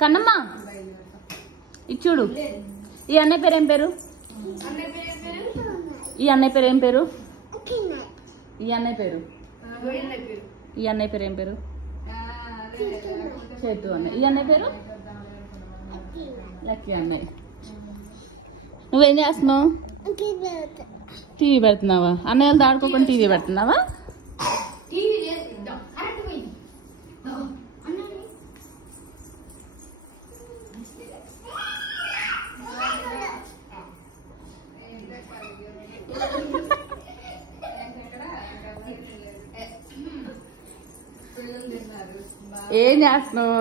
కన్నమ్మ ఇచ్చుడు. ఈ అన్నయ్య పేరు ఏం పేరు? ఈ అన్నయ్య పేరు ఏం పేరు? ఈ అన్నయ్య పేరు ఈ అన్నయ్య పేరు ఏం పేరు? చేతు అన్నయ్య. ఈ అన్నయ్య పేరు లక్కీ అన్నయ్య. నువ్వేం చేస్తున్నావు? టీవీ పెడుతున్నావా? అన్నయ్యలు దాడుకోకుండా టీవీ పెడుతున్నావా? ఏం చేస్తున్నావు?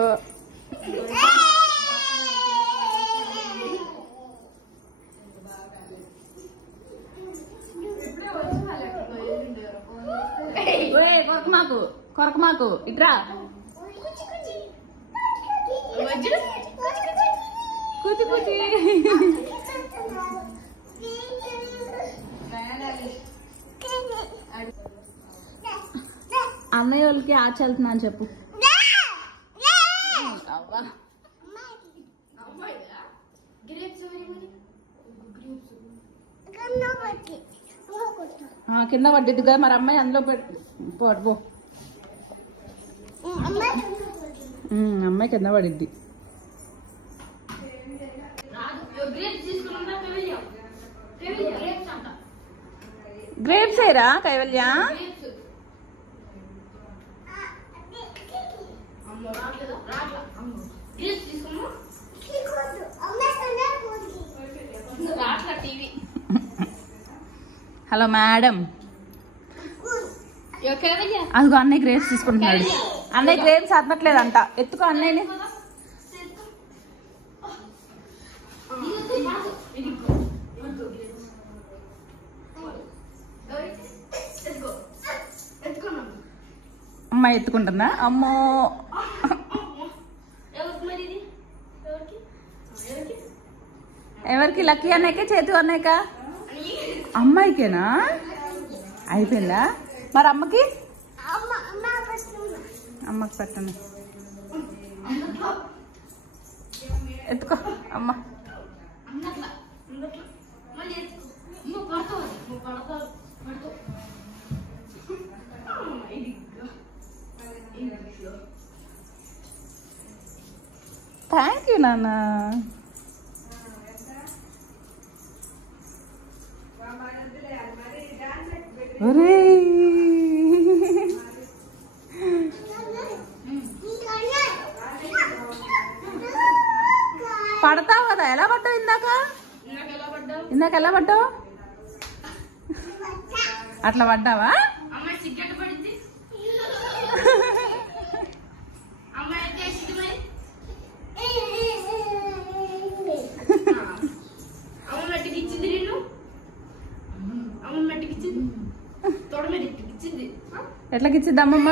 కొరకమాకు ఇట్రా. కూచి కూచి. అన్నయ్య వాళ్ళకి ఆచి వెళ్తున్నా అని చెప్పు. కింద పడ్డిద్దిగా మరి అమ్మాయి అందులో పో. అమ్మాయి కింద పడిద్ది. గ్రేప్స్ ఏరా కైవల్య? Hello madam. అదిగో అన్నయ్య గ్రేప్స్ తీసుకుంటున్నాడు. అన్నయ్య గ్రేప్స్ అన్నట్లేదంట. ఎత్తుకో అన్నయ్యని. అమ్మాయి ఎత్తుకుంటుందా? అమ్మో. ఎవరికి? లక్కీ అన్నయ్యకే చేతు అన్నయ్యకా? అమ్మాయికేనా? అయిపోయిందా? మరి అమ్మకి? అమ్మకి పెట్టండి. ఎత్తుకో అమ్మ. థ్యాంక్ యూ నాన్న. పడతావు కదా? ఎలా పడ్డావు ఇందాక? ఎలా పడ్డావు? అట్లా పడ్డావా? ఎట్లా గిచ్చిద్ది అమ్మమ్మ?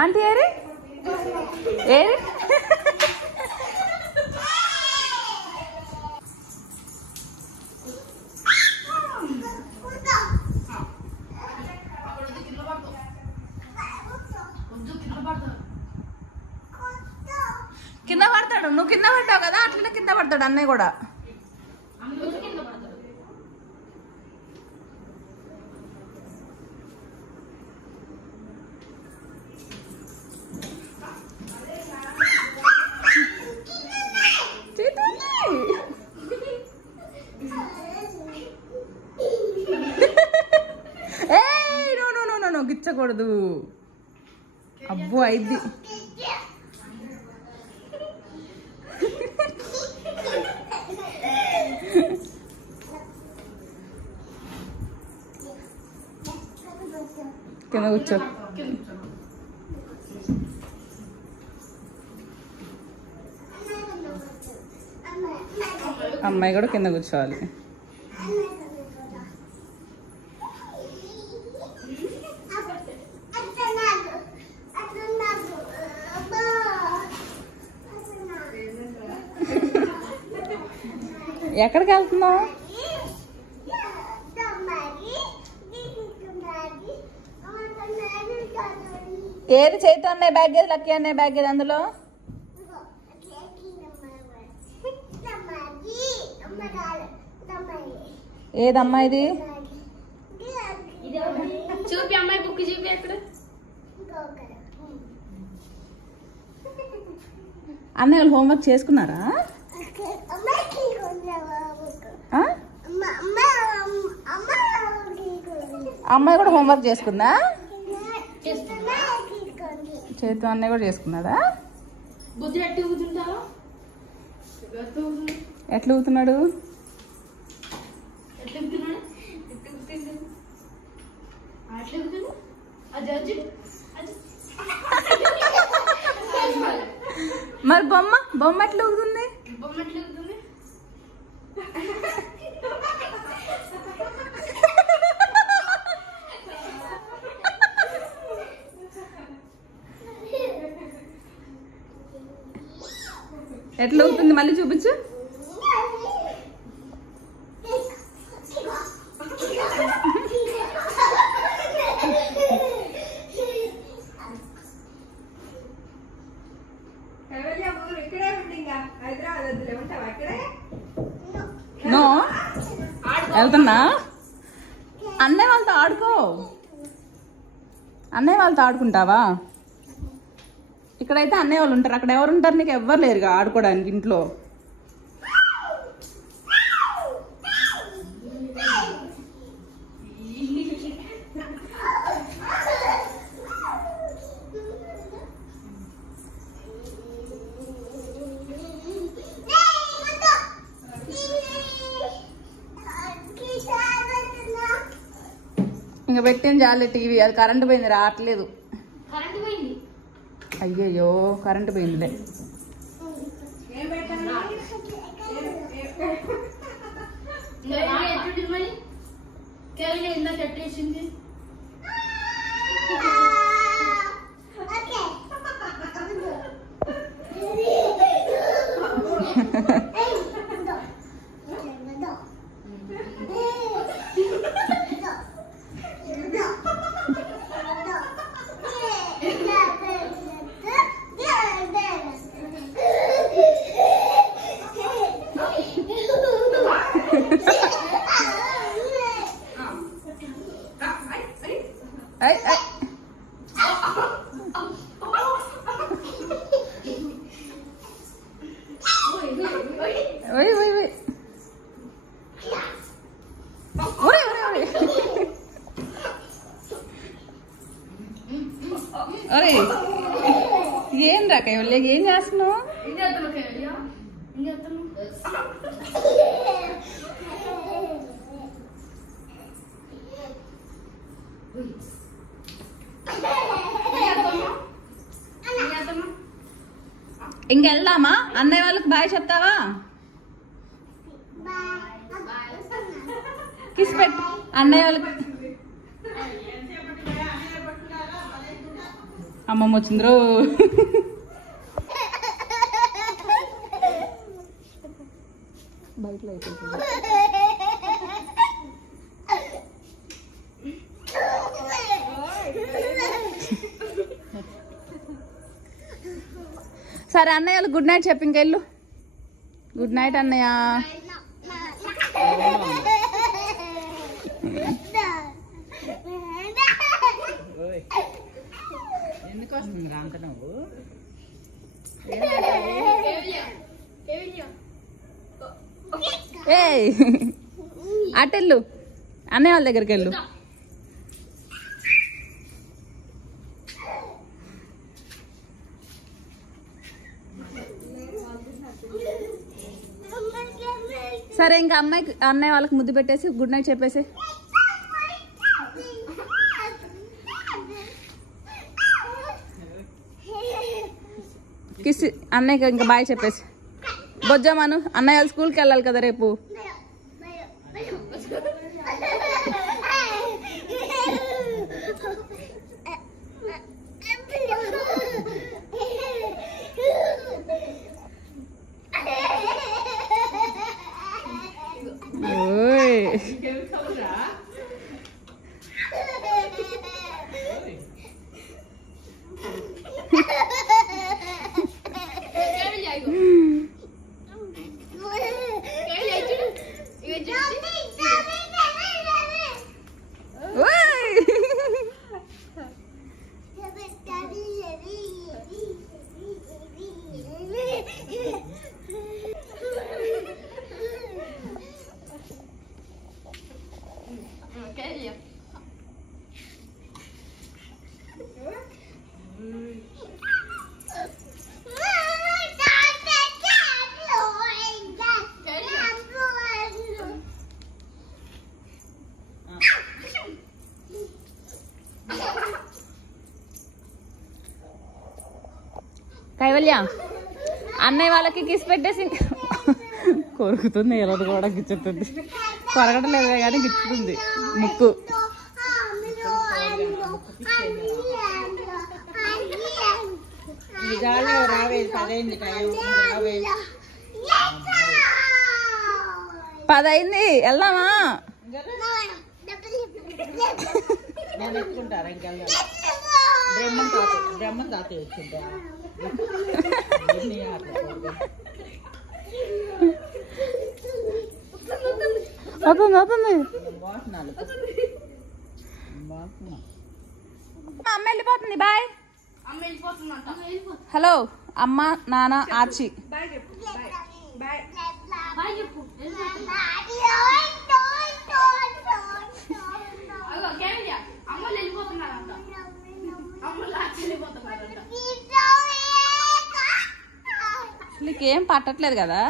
ఆంటీ ఏరి ఏరి. కింద పడతాడు. నువ్వు కింద పడ్డావు కదా, అట్లనే కింద పడతాడు అన్నయ్య కూడా. గిచ్చకూడదు. అబ్బో అయిద్ది. కింద కూర్చో. అమ్మాయి కూడా కింద కూర్చోవాలి. ఎక్కడికి వెళ్తున్నావు? ఏది చేతు అన్నయ్య బ్యాగ్ ఏది లక్కీ అన్నయ్య బ్యాగ్ ఏది అందులో ఏదమ్మా ఇది చూపి అమ్మాయి బుక్ చూపి ఎక్కడ అన్నయ్య వాళ్ళు హోంవర్క్ చేసుకున్నారా అమ్మాయి కూడా హోంవర్క్ చేసుకుందా చేతు అన్నయ్య కూడా చేసుకున్నాడా ఎట్లా ఊతున్నాడు మరి బొమ్మ ఎట్లా ఊగుతుంది ఎట్లా ఊగుతుంది మళ్ళీ చూపించు నో వెళ్తున్నా అన్నయ్య వాళ్ళతో ఆడుకో అన్నయ్య వాళ్ళతో ఆడుకుంటావా ఇక్కడైతే అన్నయ్య వాళ్ళు ఉంటారు అక్కడ ఎవరు ఉంటారు నీకు ఎవ్వరు లేరుగా ఆడుకోవడానికి ఇంట్లో ఇంకా పెట్టింది చాలే టీవీ అది కరెంటు పోయింది రావట్లేదు అయ్యయ్యో కరెంటు పోయిందిలే అరే ఏం రా కైవల్య ఏం చేస్తున్నావు ఇంకెళ్దామా అన్నయ్య వాళ్ళకి బాయ్ చెప్తావా కిస్ పెట్టు అన్నయ్య వాళ్ళకి అమ్మమ్మ వచ్చింద్రో బయటలో అయిపోతుంది సరే అన్నయ్య గుడ్ నైట్ చెప్పు ఇంకెళ్ళు గుడ్ నైట్ అన్నయ్య ఎందుకు వస్తుంది రాంక నువ్వు ఏ అటెళ్ళు అన్నయ్య వాళ్ళ దగ్గరికి వెళ్ళు సరే ఇంకా అమ్మాయికి అన్నయ్య వాళ్ళకి ముద్దు పెట్టేసి గుడ్ నైట్ చెప్పేసి కిస్ అన్నయ్యకి ఇంకా బాయ్ చెప్పేసి బొజ్జమాను అన్నయ్య వాళ్ళు స్కూల్కి వెళ్ళాలి కదా రేపు కైవల్య అన్నయ్య వాళ్ళకి కిస్ పెట్టేసి కొరుకుతుంది. ఎలా కూడా గిచ్చుతుంది. కొరగడం లేదు కానీ గిచ్చుతుంది ముక్కు. పదైంది వెళ్దామా? అవుతుంది అవుతుంది. అమ్మ వెళ్ళిపోతుంది. బాయ్. హలో అమ్మ నాన్న ఆర్చి. నీకేం పట్టట్లేదు కదా?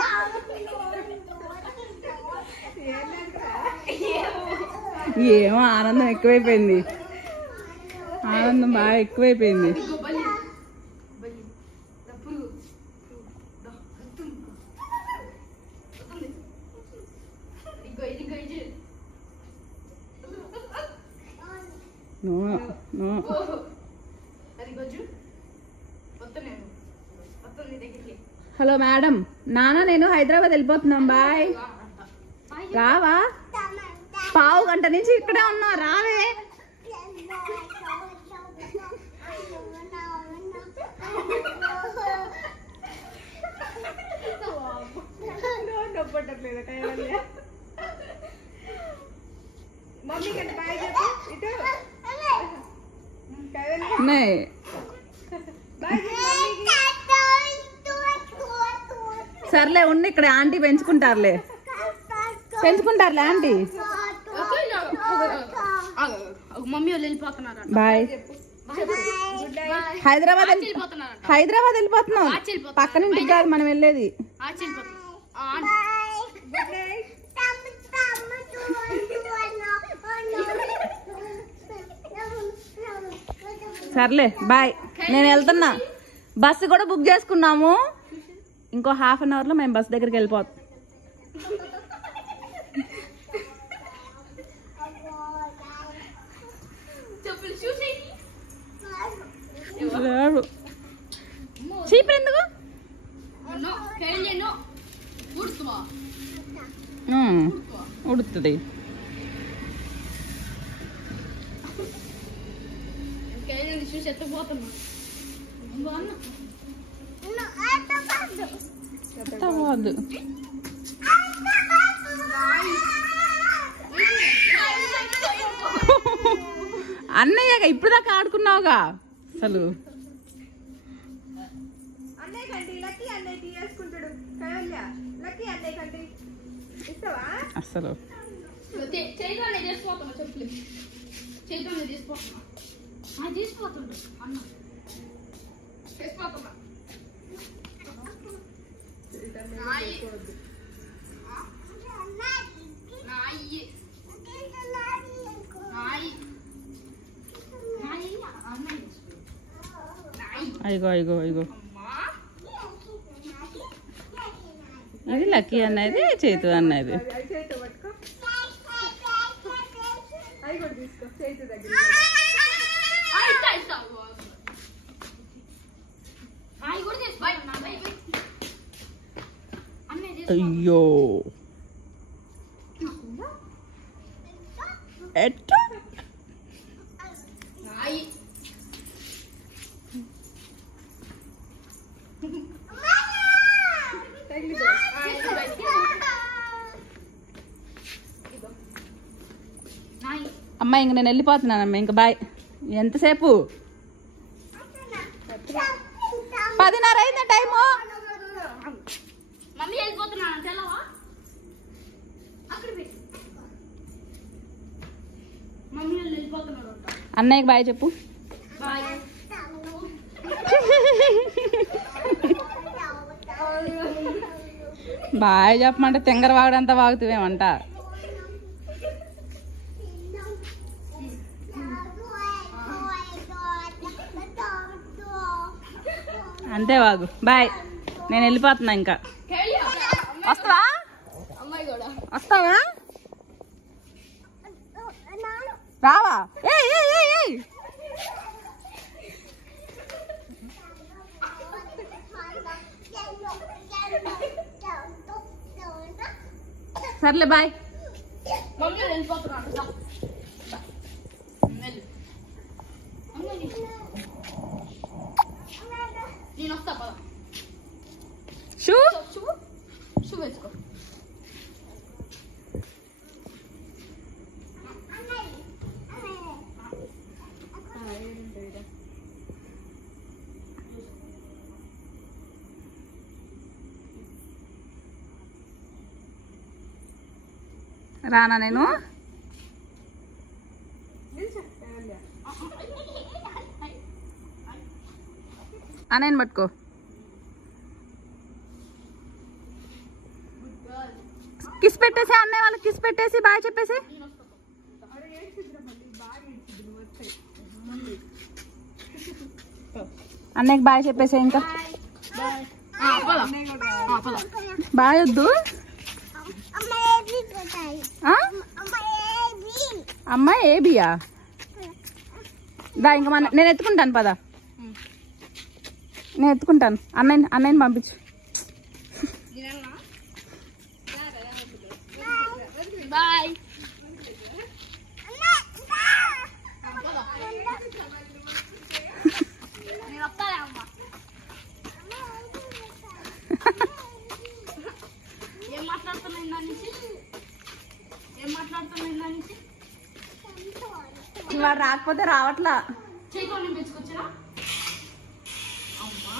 ఏమో ఆనందం ఎక్కువైపోయింది. ఆనందం బాగా ఎక్కువైపోయింది. హలో మేడం, నాన్న నేను హైదరాబాద్ వెళ్ళిపోతున్నాం. బాయ్. రావా? పావు గంట నుంచి ఇక్కడే ఉన్నా. రావే. సర్లే ఉండి, ఇక్కడ ఆంటీ పెంచుకుంటారులే ఆంటీ. మమ్మీ వాళ్ళు వెళ్ళిపోతున్నారు. బాయ్. హైదరాబాద్ వెళ్ళిపోతున్నాం. పక్కన ఇంటికి కాదు మనం వెళ్ళేది. సర్లే బాయ్. నేను వెళ్తున్నా. బస్సు కూడా బుక్ చేసుకున్నాము. ఇంకో హాఫ్ అన్ అవర్లో మేము బస్ దగ్గరికి వెళ్ళిపోతాం. చీపురు ఎందుకు? ఉడుతుంది. అన్నయ్యగా ఇప్పుడు దాకా ఆడుకున్నావుగా అసలు. అసలు అయ్యో ఇది లక్కీ అన్నది, చేతు అన్నది. అయ్యో ఎట్ట అమ్మ ఇంక నేను వెళ్ళిపోతున్నానమ్మ. ఇంక బాయ్. ఎంతసేపు? 10:30 అయిందా టైము? అన్నయ్యకి బాయ్ చెప్పు. బాయ్ చెప్పమంటే తింగర వాగడంతా వాగుతావేమంట. అంతే బాగు బాయ్. నేను వెళ్ళిపోతున్నా ఇంకా. వస్తావా? అమ్మాయి కూడా వస్తావా? రావా? ఏయ్ ఏయ్ ఏయ్ ఏయ్ సర్లే బాయ్. మమ్మీ వెళ్ళిపోతున్నాడు. నేను వస్తా పద. షూ షూ వేసుకో. రానా నేను? అన్నయ్యని పట్టుకో. కిస్ పెట్టేసి అన్నయ్య వాళ్ళకి కిస్ పెట్టేసి బాయ్ చెప్పేసి. అన్నయ్యకి బాయ్ చెప్పేసి. ఇంకా బాయ్ వద్దు. అమ్మాయి ఏబియా? దా ఇంకా నేను ఎత్తుకుంటాను పదా. నేను ఎత్తుకుంటాను. అన్నయ్యని పంపించు. బాయ్. నేను వస్తాలే అమ్మ. ఏం మాట్లాడుతున్నా ఇందా నుంచి? వాడు రాకపోతే రావట్లా. చేయకుండా పెంచుకొచ్చినా అమ్మా.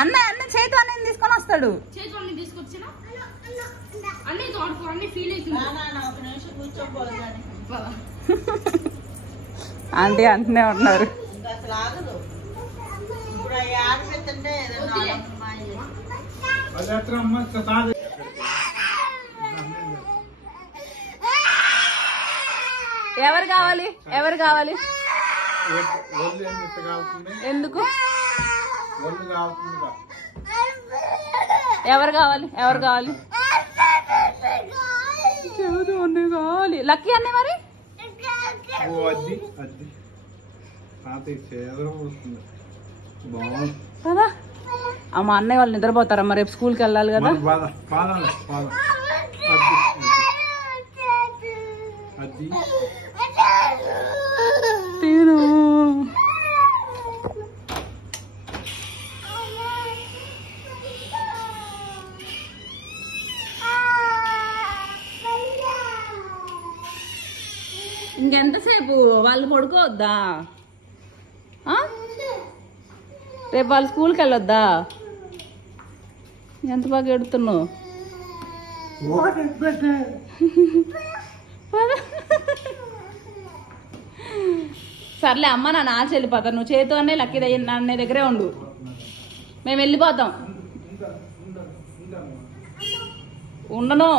అన్న చేతు అన్నయ్య తీసుకొని వస్తాడు. తీసుకొచ్చినా అన్నయ్యతో ఆడుకో. అన్నీ ఫీల్ అవుతుంది. ఆంటీ అంటూనే ఉన్నారు. ఎవరు కావాలి? ఎవరు కావాలి? ఎందుకు? ఎవరు కావాలి? ఎవరు కావాలి? కావాలి. లక్కీ అన్నీ మరి కదా. అమ్మ అన్నయ్య వాళ్ళు నిద్రపోతారమ్మా. రేపు స్కూల్కి వెళ్ళాలి కదా. తిను. ఇంకెంతసేపు? వాళ్ళు పడుకోవద్దా? రేపు వాళ్ళు స్కూల్కి వెళ్ళొద్దా? ఎంత బాగా ఎడుతున్నావు. సర్లే అమ్మ నాన్న ఆశ వెళ్ళిపోతాను. నువ్వు చేతితోనే లక్కీ అన్నయ్య దగ్గరే ఉండు. మేము వెళ్ళిపోతాం. ఉండను.